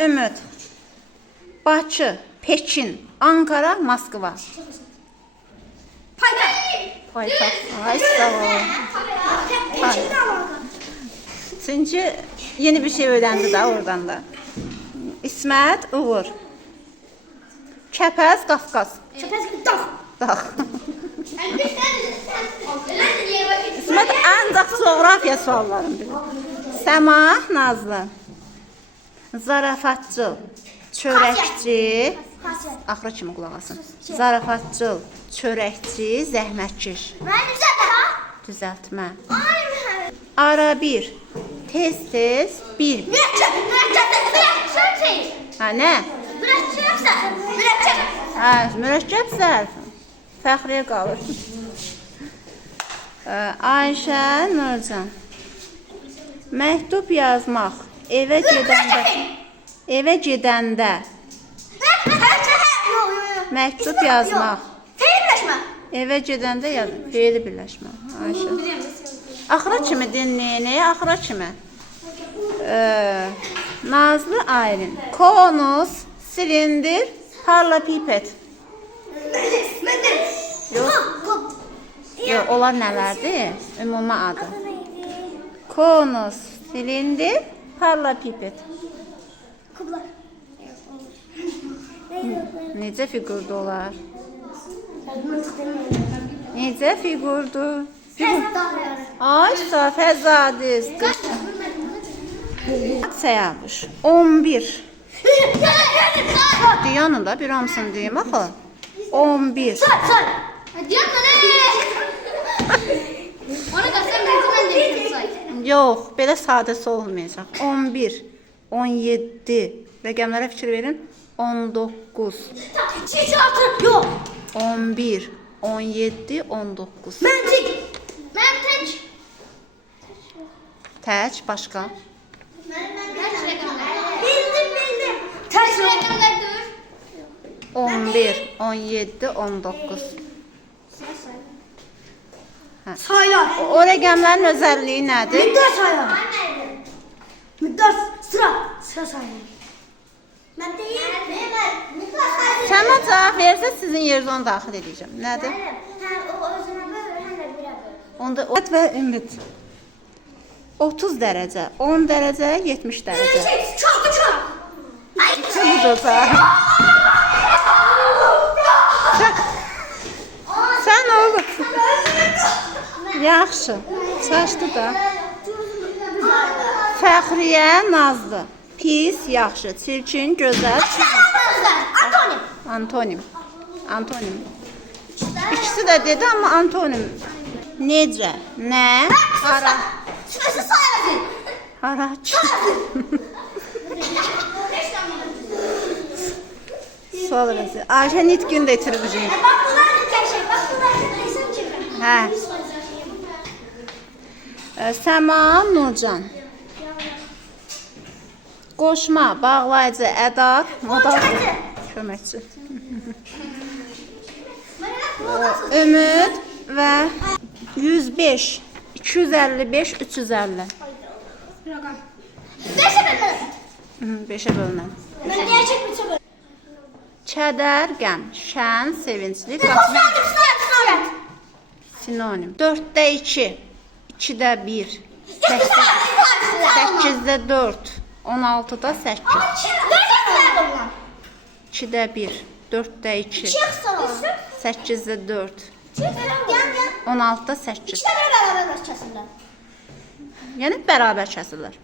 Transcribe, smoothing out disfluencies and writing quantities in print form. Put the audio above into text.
Ümid. Bakı, Pekin, Ankara, Moskva. Paytaxt. Ay sağ ol. Çünkü yeni bir şey öğrendi da oradan da. İsmət, Uğur. Kəpəz, Qafqaz. Dağ. İsmət ancaq coğrafiya suallarını bilir. Səma, Nazlı. Zarafatçıl, çörəkçi. Axıra kimi qulaq asın. Zarafatçıl, çörəkçi, zəhmətkeş. Düzəltmə. Ara bir, tez, bir. Ha, nə? Mürəkkəb zərf. Fəxriyə qalır. Ayşə, Nurcan. Məktub yazmaq. Evə gedəndə. Məktub yazmaq. Evə gedəndə yazın. Feili birləşmə. Ayşə. Axıra kimi dinləyin. Axıra kimi. Nazlı Aylin. Konus, silindir, paralelipiped. Yox, onlar nələrdir? Ümumi adı. Konus, silindir, paralelipiped. Necə fiqurda olar? Necə fiqurdur? Ay, fəzadizdir. Sayarmış. 11. Diyanın da bir hamısını deyim axı. 11. Yox, belə sadəsi olmayacaq. 11, 17. Rəqəmlərə fikir verin. 19. 11, 17, 19. Mən Tək, başqa. Bildim. Tək rəqəmlər dur. 11, 17, 19. Saylar. O rəqəmlərin özəlliyi nədir? Müddət saylar. Müddət sıra saylar. Mən deyim. Səmə cavab versə sizin yerinizə onu daxil edəcəm. Nədir? Həm o özünə bölür, həm də birə bölür. Onda və ümid. 30 dərəcə, 10 dərəcə, 70 dərəcə. Çox. Budur. Sən oğlum. Yaxşı. Çaşdı da. Fəxriyə, Nazlı. Pis, yaxşı, çirkin, gözəl. Antonim. İkisi də dedi, amma antonim. Necə? Nə? Hara? Şurası sayılır. Hara? Sual verəsi. Ayşə nitqini də itirmişim. Bak bunlar ne şey? Bak bunlar ne resim çevirin. Hə. Səma, Nurcan. Qoşma, bağlayıcı, ədat, modal. Köməkçi. Ümid və 105, 255, 350. Rəqəm. 5'e bölün. 5-ə bölünən. Ben gerçek bir çabuk. Kədər, qəm, şən, sevincli, sinonim. 4-də 2, 2-də 1, 8-də 4, 16-da 8. 2-də 1, 4-də 2, 8-də 4, 16-da 8. İşte beraber başlasınlar. Yəni bərabər kəsilir.